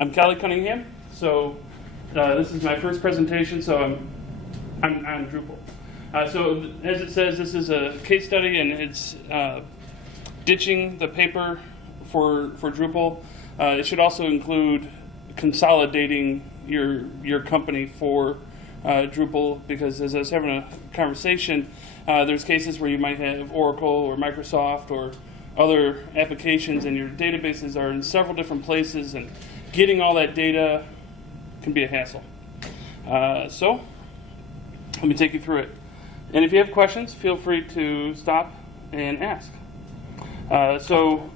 I'm Cunningham. So this is my first presentation, so I'm on Drupal. So as it says, this is a case study, and it's ditching the paper for Drupal. It should also include consolidating your company for Drupal, because as I was having a conversation, there's cases where you might have Oracle or Microsoft or other applications, and your databases are in several different places, and getting all that data can be a hassle. So let me take you through it. And if you have questions, feel free to stop and ask. So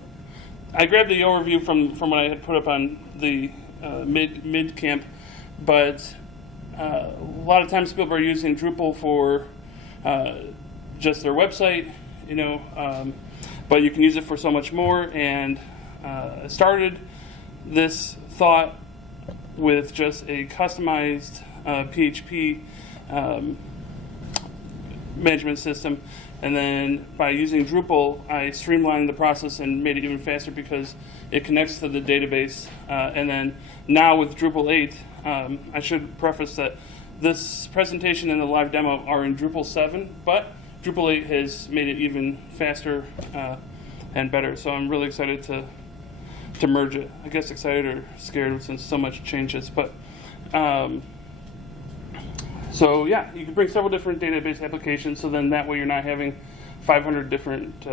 I grabbed the overview from what I had put up on the MidCamp, but a lot of times people are using Drupal for just their website, but you can use it for so much more. And I started this thought with just a customized PHP management system, and then by using Drupal, I streamlined the process and made it even faster because it connects to the database. And then now with Drupal 8, I should preface that this presentation and the live demo are in Drupal 7, but Drupal 8 has made it even faster and better. So I'm really excited to merge it. I guess excited or scared since so much changes, but so yeah, you can bring several different database applications, so then that way you're not having 500 different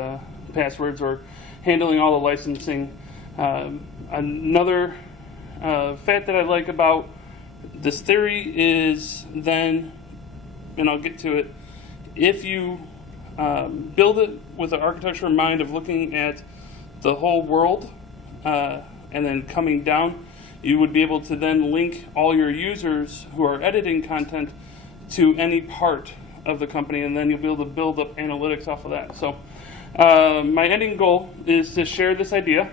passwords or handling all the licensing. Another fact that I like about this theory is then, and I'll get to it, if you build it with the architecture in mind of looking at the whole world and then coming down, you would be able to then link all your users who are editing content to any part of the company, and then you'll be able to build up analytics off of that. So my ending goal is to share this idea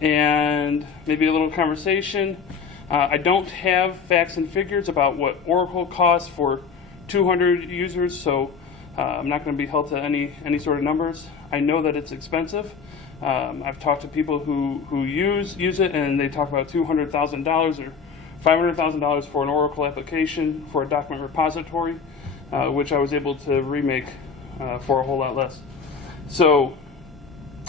and maybe a little conversation. I don't have facts and figures about what Oracle costs for 200 users, so I'm not going to be held to any sort of numbers. I know that it's expensive. I've talked to people who use it, and they talk about $200,000 or $500,000 for an Oracle application for a document repository, which I was able to remake for a whole lot less. So,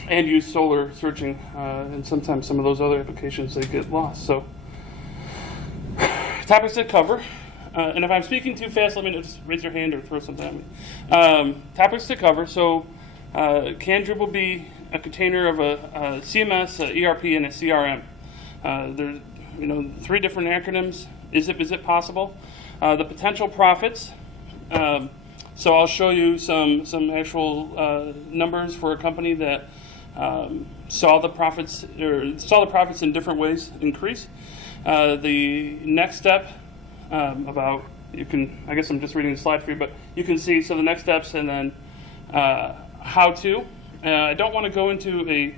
and use Solr searching, and sometimes some of those other applications, they get lost. So, topics to cover, and if I'm speaking too fast, let me know, just raise your hand or throw something at me. Topics to cover. So, can Drupal be a container of a CMS, a ERP, and a CRM? There's 3 different acronyms. Is it possible? The potential profits. So I'll show you some actual numbers for a company that saw the profits in different ways increase. The next step I guess I'm just reading the slide for you, but you can see, so the next steps, and then how to. I don't want to go into a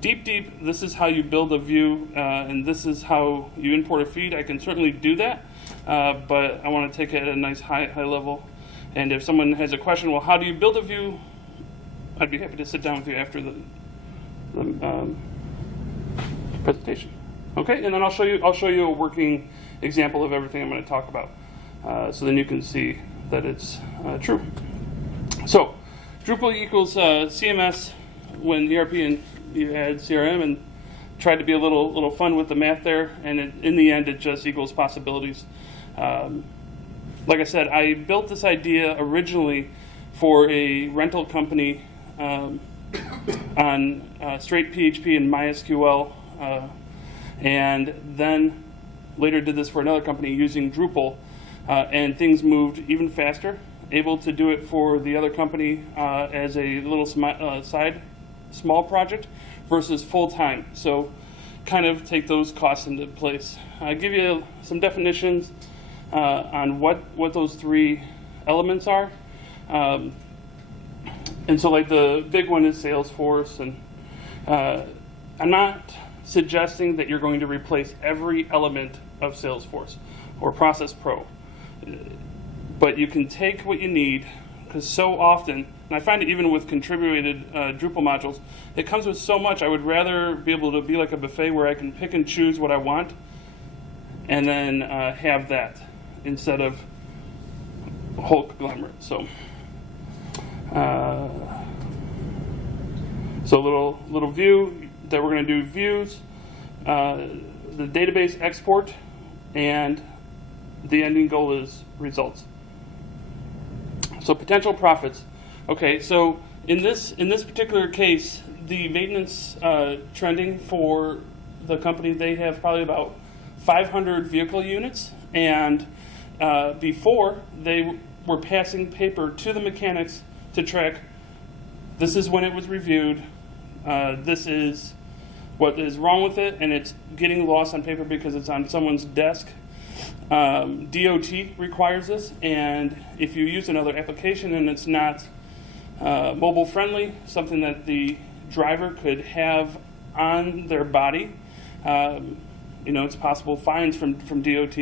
deep, this is how you build a view, and this is how you import a feed. I can certainly do that, but I want to take it at a nice high level. And if someone has a question, well, how do you build a view? I'd be happy to sit down with you after the presentation. Okay, and then I'll show you a working example of everything I'm going to talk about, so then you can see that it's true. So, Drupal equals CMS when ERP and you add CRM, and tried to be a little fun with the math there, and in the end it just equals possibilities. Like I said, I built this idea originally for a rental company on straight PHP and MySQL, and then later did this for another company using Drupal, and things moved even faster. Able to do it for the other company as a little small project versus full-time. So kind of take those costs into place. I give you some definitions on what those 3 elements are. And so like the big one is Salesforce, and I'm not suggesting that you're going to replace every element of Salesforce or Process Pro. But you can take what you need because so often, and I find it even with contributed Drupal modules, it comes with so much. I would rather be able to be like a buffet where I can pick and choose what I want and then have that instead of a whole conglomerate. So little view that we're going to do views, the database export, and the ending goal is results. So potential profits. Okay, so in this particular case, the maintenance trending for the company, they have probably about 500 vehicle units, and before they were passing paper to the mechanics to track, this is when it was reviewed, this is what is wrong with it, and it's getting lost on paper because it's on someone's desk. DOT requires this, and if you use another application and it's not mobile friendly, something that the driver could have on their body, it's possible fines from DOT.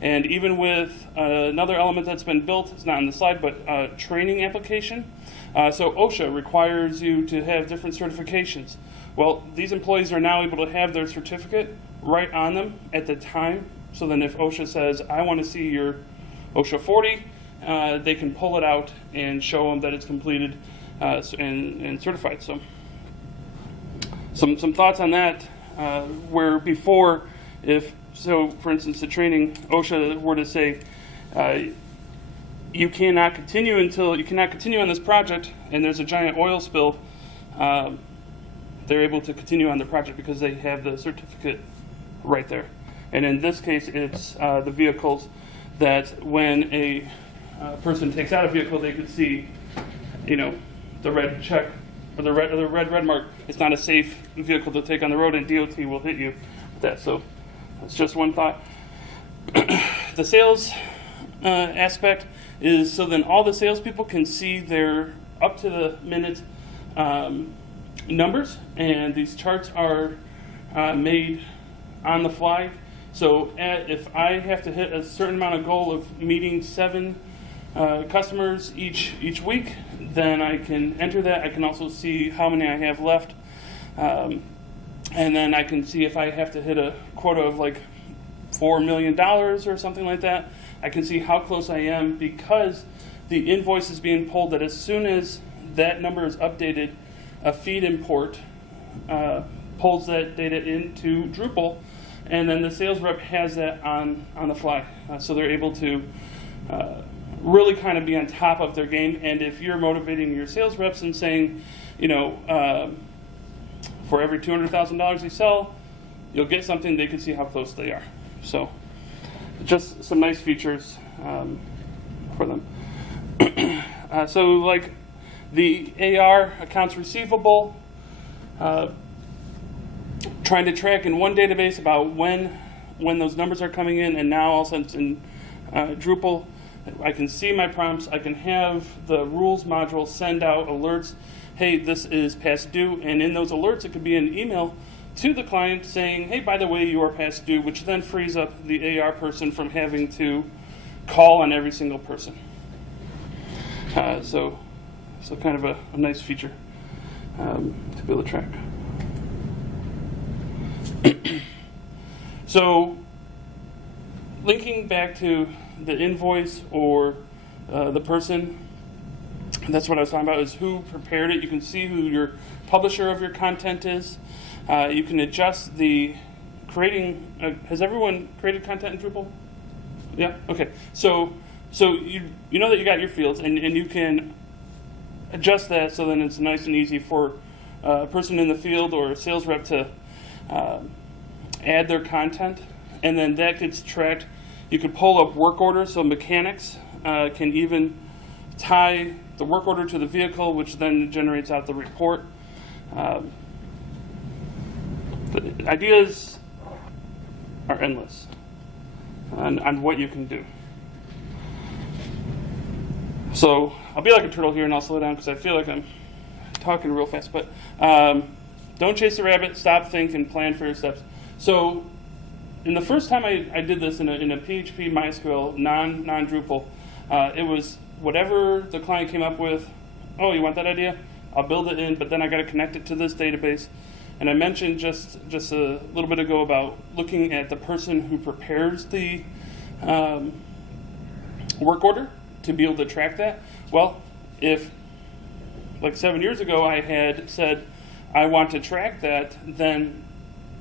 And even with another element that's been built, it's not on the slide, but training application. So OSHA requires you to have different certifications. Well, these employees are now able to have their certificate right on them at the time. So then if OSHA says, I want to see your OSHA 40, they can pull it out and show them that it's completed and certified. So some thoughts on that, where before, for instance, the training, OSHA were to say, you cannot continue on this project, and there's a giant oil spill, they're able to continue on the project because they have the certificate right there. And in this case, it's the vehicles that when a person takes out a vehicle, they could see, the red check or the red mark. It's not a safe vehicle to take on the road, and DOT will hit you with that. So that's just one thought. The sales aspect is so then all the salespeople can see their up to the minute numbers, and these charts are made on the fly. So if I have to hit a certain amount of goal of meeting 7 customers each week, then I can enter that. I can also see how many I have left. And then I can see if I have to hit a quota of like $4 million or something like that. I can see how close I am because the invoice is being pulled that as soon as that number is updated, a feed import pulls that data into Drupal, and then the sales rep has that on the fly. So they're able to really kind of be on top of their game. And if you're motivating your sales reps and saying, for every $200,000 you sell, you'll get something, they can see how close they are. So just some nice features for them. So like the AR, accounts receivable, trying to track in one database about when those numbers are coming in, and now all of a sudden in Drupal, I can see my prompts. I can have the rules module send out alerts. Hey, this is past due, and in those alerts, it could be an email to the client saying, hey, by the way, you are past due, which then frees up the AR person from having to call on every single person. So kind of a nice feature to be able to track. So linking back to the invoice or the person, that's what I was talking about, is who prepared it. You can see who your publisher of your content is. You can adjust the creating. Has everyone created content in Drupal? Yeah? Okay. So you know that you got your fields, and you can adjust that so then it's nice and easy for a person in the field or a sales rep to add their content, and then that gets tracked. You could pull up work orders, so mechanics can even tie the work order to the vehicle, which then generates out the report. The ideas are endless on what you can do. So I'll be like a turtle here and I'll slow down because I feel like I'm talking real fast. But don't chase the rabbit, stop, think, and plan for your steps. So in the first time I did this in a PHP MySQL non-Drupal, it was whatever the client came up with. Oh, you want that idea? I'll build it in, but then I got to connect it to this database. And I mentioned just a little bit ago about looking at the person who prepares the work order to be able to track that. Well, if like 7 years ago I had said I want to track that, then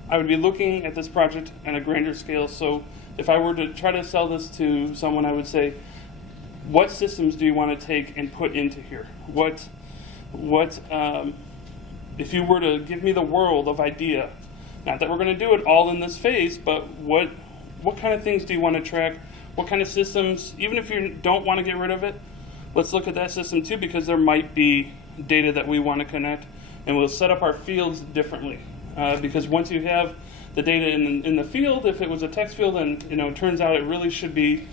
I would be looking at this project on a grander scale. So if I were to try to sell this to someone, I would say, what systems do you want to take and put into here? If you were to give me the world of idea, not that we're going to do it all in this phase, but what kind of things do you want to track? What kind of systems, even if you don't want to get rid of it, let's look at that system too, because there might be data that we want to connect, and we'll set up our fields differently. Because once you have the data in the field, if it was a text field, and it turns out it really should be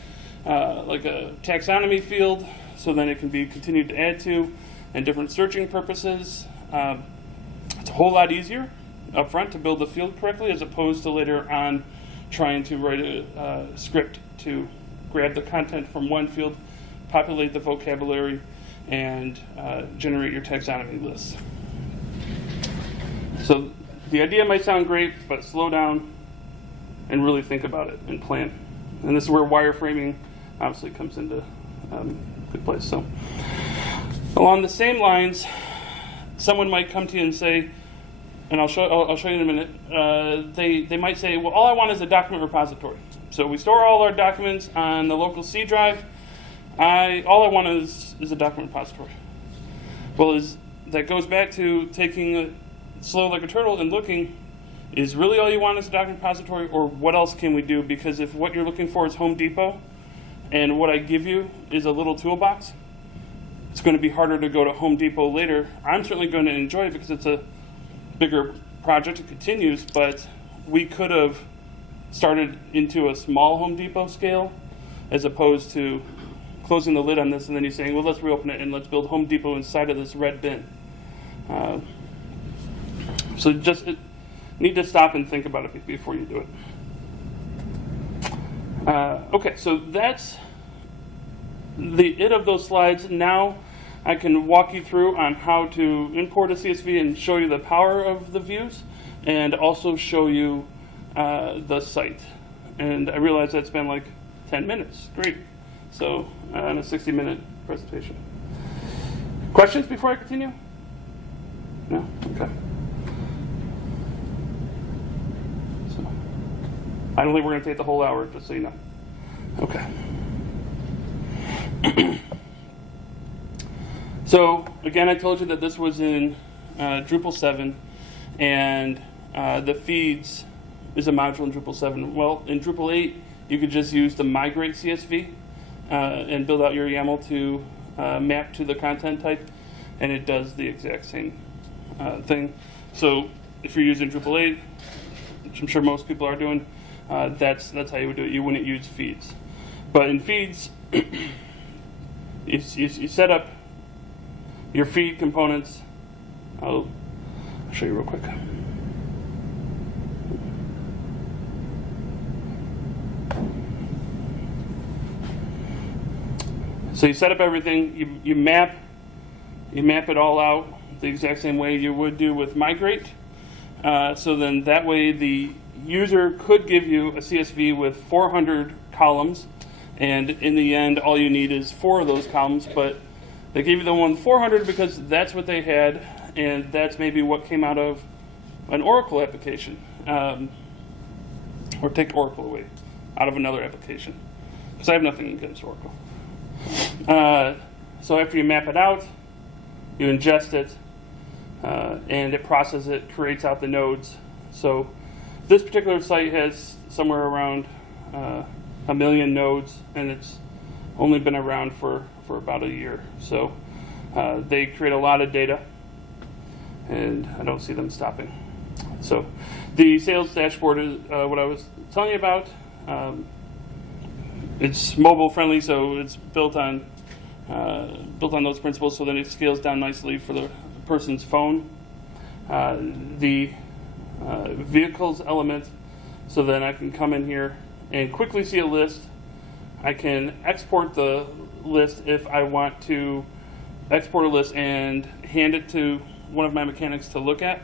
like a taxonomy field, so then it can be continued to add to, and different searching purposes. It's a whole lot easier up front to build the field correctly, as opposed to later on trying to write a script to grab the content from one field, populate the vocabulary, and generate your taxonomy list. So the idea might sound great, but slow down and really think about it and plan. And this is where wireframing obviously comes into good place. So along the same lines, someone might come to you and say, and I'll show you in a minute, they might say, well, all I want is a document repository. So we store all our documents on the local C drive. All I want is a document repository. Well, that goes back to taking it slow like a turtle and looking, is really all you want is a document repository, or what else can we do? Because if what you're looking for is Home Depot, and what I give you is a little toolbox, it's going to be harder to go to Home Depot later. I'm certainly going to enjoy it because it's a bigger project. It continues, but we could have started into a small Home Depot scale as opposed to closing the lid on this and then you're saying, well, let's reopen it and let's build Home Depot inside of this red bin. So just need to stop and think about it before you do it. Okay, so that's it of those slides. Now I can walk you through on how to import a CSV and show you the power of the views, and also show you the site. And I realize that's been like 10 minutes. Great. So on a 60-minute presentation. Questions before I continue? No? Okay. So I don't think we're going to take the whole hour, just so you know. Okay. So again, I told you that this was in Drupal 7, and the feeds is a module in Drupal 7. Well, in Drupal 8, you could just use the migrate CSV and build out your YAML to map to the content type, and it does the exact same thing. So if you're using Drupal 8, which I'm sure most people are doing, that's how you would do it. You wouldn't use feeds. But in feeds, you set up your feed components. I'll show you real quick. So you set up everything. You map it all out the exact same way you would do with migrate. So then that way the user could give you a CSV with 400 columns, and in the end all you need is 4 of those columns, but they gave you the one 400 because that's what they had, and that's maybe what came out of an Oracle application. Or take Oracle away, out of another application. Because I have nothing against Oracle. So after you map it out, you ingest it, and it processes it, creates out the nodes. So this particular site has somewhere around 1 million nodes, and it's only been around for about a year. So they create a lot of data, and I don't see them stopping. So the sales dashboard is what I was telling you about. It's mobile friendly, so it's built on those principles, so that it scales down nicely for the person's phone. The vehicles element, so then I can come in here and quickly see a list I can export the list if I want to export a list and hand it to one of my mechanics to look at.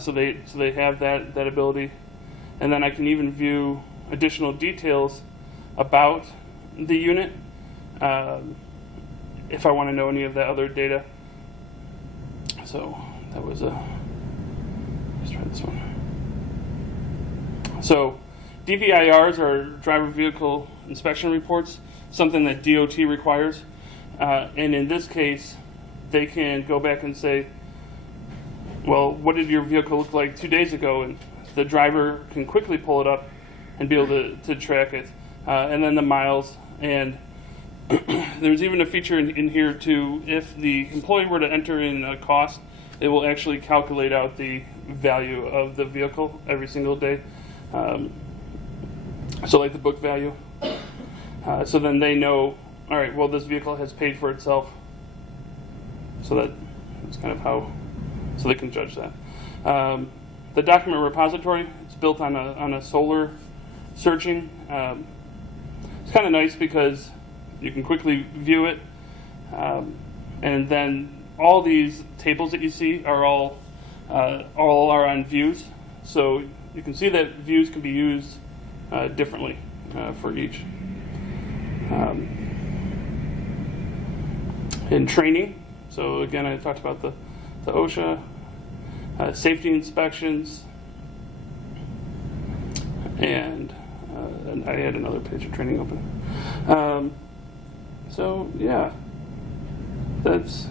So they have that ability. And then I can even view additional details about the unit if I want to know any of that other data. So that was let's try this one. So DVIRs are driver vehicle inspection reports, something that DOT requires. And in this case, they can go back and say, well, what did your vehicle look like 2 days ago? And the driver can quickly pull it up and be able to track it. And then the miles. And there's even a feature in here too, if the employee were to enter in a cost, it will actually calculate out the value of the vehicle every single day. So like the book value. So then they know, all right, well, this vehicle has paid for itself. So that's kind of how, so they can judge that. The document repository, it's built on a Solar searching. It's kind of nice because you can quickly view it. And then all these tables that you see are all are on views. So you can see that views can be used differently for each. In training, so again, I talked about the OSHA, safety inspections, and I had another page of training open. So yeah, that's